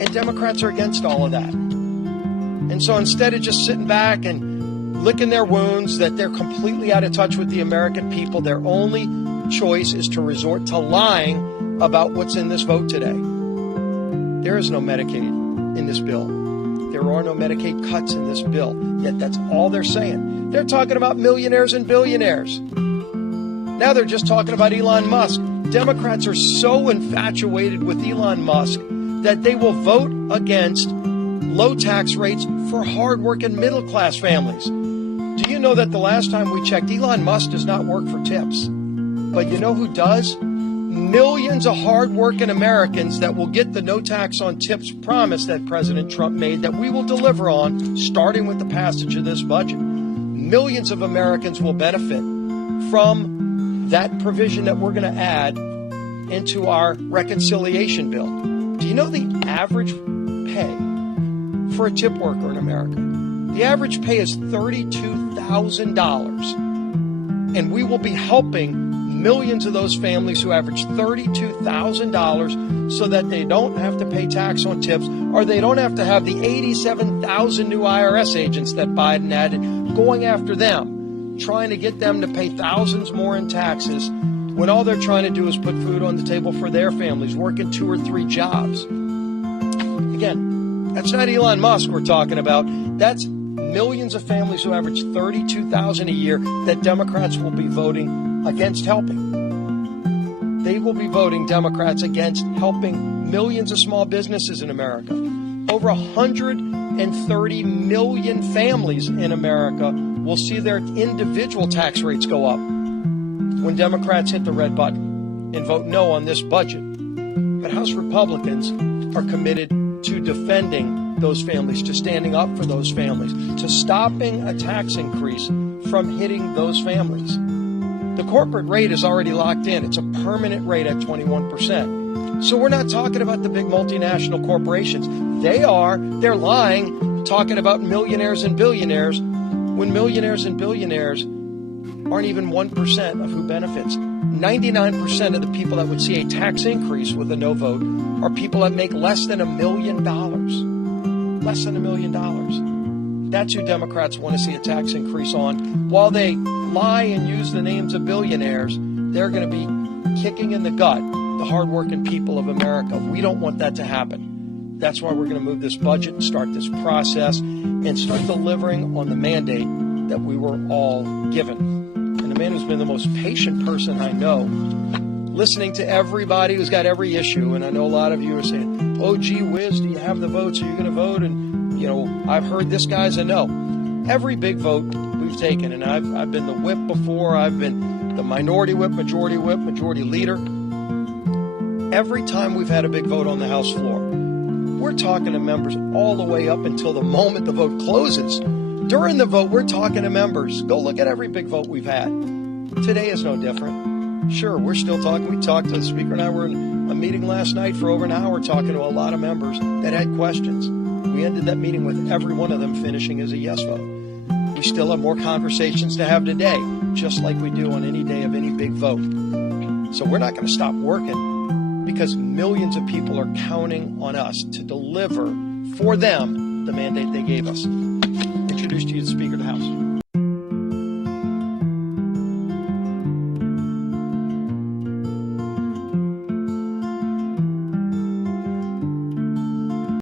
And Democrats are against all of that. And so instead of just sitting back and licking their wounds that they're completely out of touch with the American people, their only choice is to resort to lying about what's in this vote today. There is no Medicaid in this bill. There are no Medicaid cuts in this bill. Yet that's all they're saying. They're talking about millionaires and billionaires. Now they're just talking about Elon Musk. Democrats are so infatuated with Elon Musk that they will vote against low tax rates for hardworking middle-class families. Do you know that the last time we checked, Elon Musk does not work for tips? But you know who does? Millions of hardworking Americans that will get the no tax on tips promise that President Trump made that we will deliver on, starting with the passage of this budget. Millions of Americans will benefit from that provision that we're going to add into our reconciliation bill. Do you know the average pay for a tip worker in America? The average pay is $32,000. And we will be helping millions of those families who average $32,000 so that they don't have to pay tax on tips, or they don't have to have the 87,000 new IRS agents that Biden added going after them, trying to get them to pay thousands more in taxes when all they're trying to do is put food on the table for their families, working 2 or 3 jobs. Again, that's not Elon Musk we're talking about. That's millions of families who average $32,000 a year that Democrats will be voting against helping. They will be voting Democrats against helping millions of small businesses in America. Over 130 million families in America will see their individual tax rates go up when Democrats hit the red button and vote no on this budget. But House Republicans are committed to defending those families, to standing up for those families, to stopping a tax increase from hitting those families. The corporate rate is already locked in. It's a permanent rate at 21%. So we're not talking about the big multinational corporations. They're lying, talking about millionaires and billionaires, when millionaires and billionaires aren't even 1% of who benefits. 99% of the people that would see a tax increase with a no vote are people that make less than $1 million. Less than $1 million. That's who Democrats want to see a tax increase on. While they lie and use the names of billionaires, they're going to be kicking in the gut the hardworking people of America. We don't want that to happen. That's why we're going to move this budget and start this process and start delivering on the mandate that we were all given. And the man who's been the most patient person I know, listening to everybody who's got every issue, and I know a lot of you are saying, oh, gee whiz, do you have the votes? Are you going to vote? And, you know, I've heard this guy's a no. Every big vote we've taken, and I've been the whip before, I've been the minority whip, majority leader. Every time we've had a big vote on the House floor, we're talking to members all the way up until the moment the vote closes. During the vote, we're talking to members. Go look at every big vote we've had. Today is no different. Sure, we're still talking. We talked to the Speaker and I were in a meeting last night for over an hour talking to a lot of members that had questions. We ended that meeting with every one of them finishing as a yes vote. We still have more conversations to have today, just like we do on any day of any big vote. So we're not going to stop working because millions of people are counting on us to deliver for them the mandate they gave us. Introduced to you the Speaker of the House.